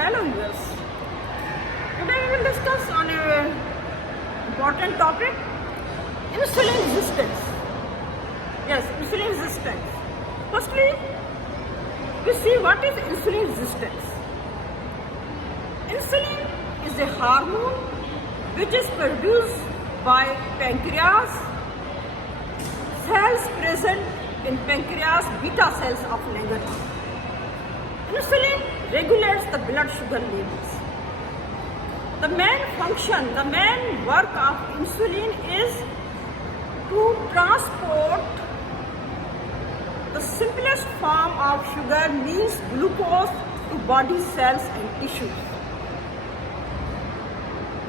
Hello viewers. Today we will discuss on a important topic, insulin resistance. Yes, insulin resistance. Firstly, we see what is insulin resistance. Insulin is a hormone which is produced by pancreas cells present in pancreas beta cells of Langerhans. Insulin regulates the blood sugar levels. The main function, the main work of insulin is to transport the simplest form of sugar, means glucose, to body cells and tissues.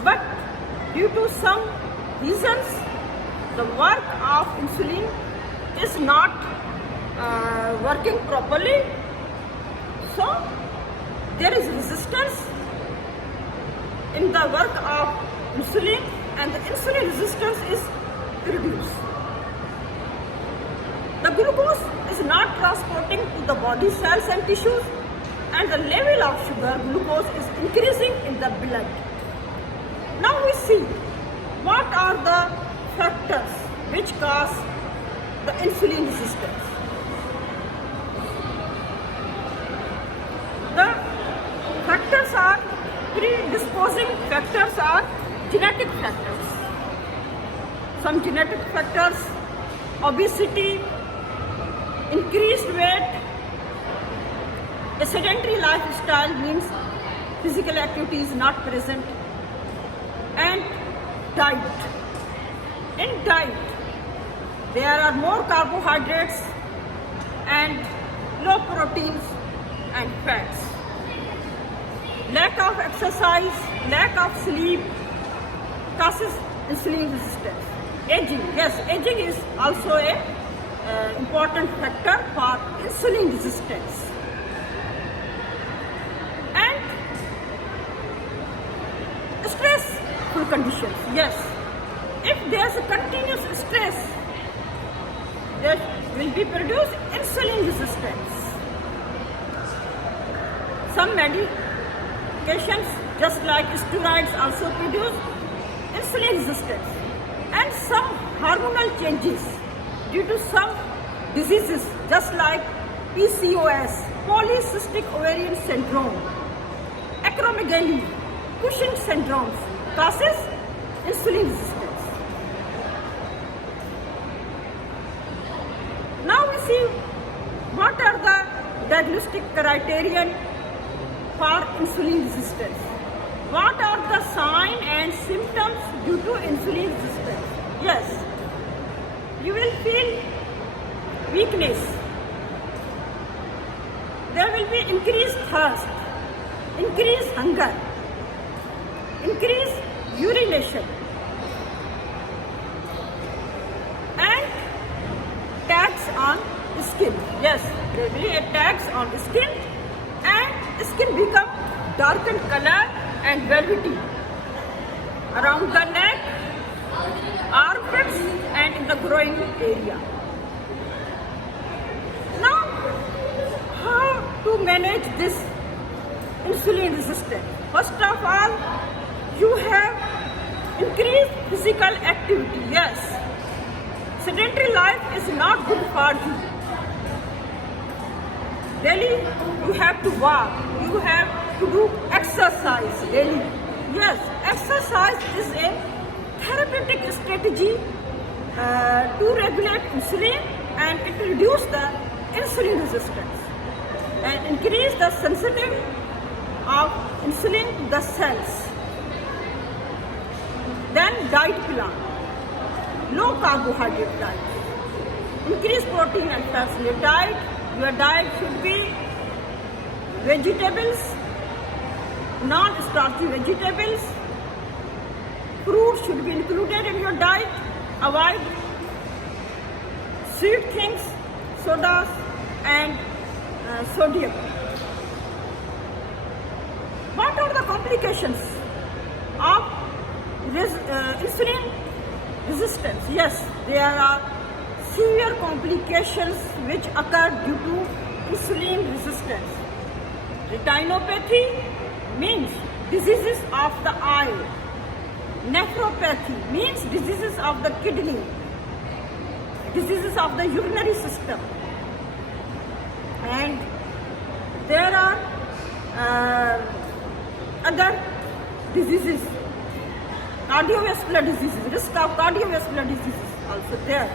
But due to some reasons, the work of insulin is not working properly. So there is resistance in the work of insulin, and the insulin resistance is produced. The glucose is not transporting to the body cells and tissues, and the level of sugar, glucose, is increasing in the blood. Now we see what are the factors which cause the insulin resistance. The factors are predisposing factors are genetic factors. Some genetic factors: obesity, increased weight, a sedentary lifestyle, means physical activity is not present, and diet. In diet, there are more carbohydrates and low proteins and fats. Lack of exercise, lack of sleep causes insulin resistance. Aging, yes, aging is also a important factor for insulin resistance. And stressful conditions, yes. If there is a continuous stress, there will be produced insulin resistance. Some medications, just like steroids, also produce insulin resistance. And some hormonal changes due to some diseases, just like PCOS, polycystic ovarian syndrome, acromegaly, Cushing syndrome, causes insulin resistance. Now we see what are the diagnostic criterion for insulin resistance. What are the signs and symptoms due to insulin resistance? Yes, you will feel weakness. There will be increased thirst, increased hunger, increased urination, and tags on skin. Yes, there will be tags on skin, and skin become darkened color and velvety around the neck, armpits, and in the groin area. Now, how to manage this insulin resistance? First of all, you have increased physical activity. Yes, sedentary life is not good for you. Daily, you have to walk. You have to do exercise daily. Yes, exercise is a therapeutic strategy to regulate insulin, and it reduces the insulin resistance and increase the sensitivity of insulin to the cells. Then diet plan, low carbohydrate diet, increase protein and fats in your diet. Your diet should be vegetables, non-starchy vegetables. Fruit should be included in your diet. Avoid sweet things, sodas, and sodium. What are the complications of insulin resistance? Yes, there are severe complications which occur due to insulin resistance: retinopathy, means diseases of the eye. Nephropathy means diseases of the kidney, diseases of the urinary system. And there are other diseases, cardiovascular diseases, risk of cardiovascular diseases also there.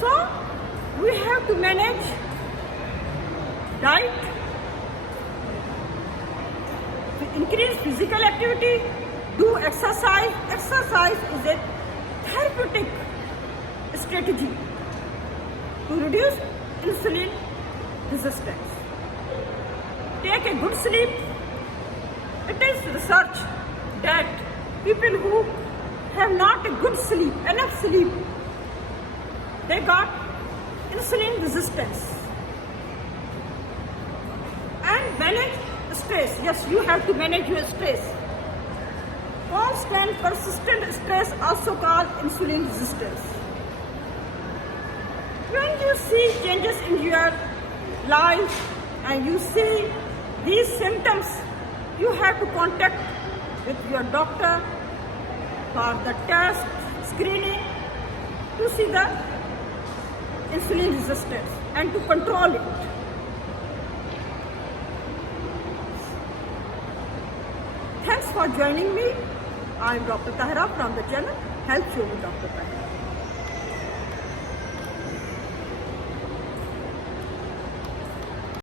So we have to manage diet, to increase physical activity, do exercise. Exercise is a therapeutic strategy to reduce insulin resistance. Take a good sleep. It is research that people who have not a good sleep, enough sleep, they got insulin resistance. And manage stress. Yes, you have to manage your stress. Constant, persistent stress also called insulin resistance. When you see changes in your life and you see these symptoms, you have to contact with your doctor for the test, screening, to see the insulin resistance and to control it. Thanks for joining me. I am Dr. Tahira from the channel Health Show with Dr. Tahira.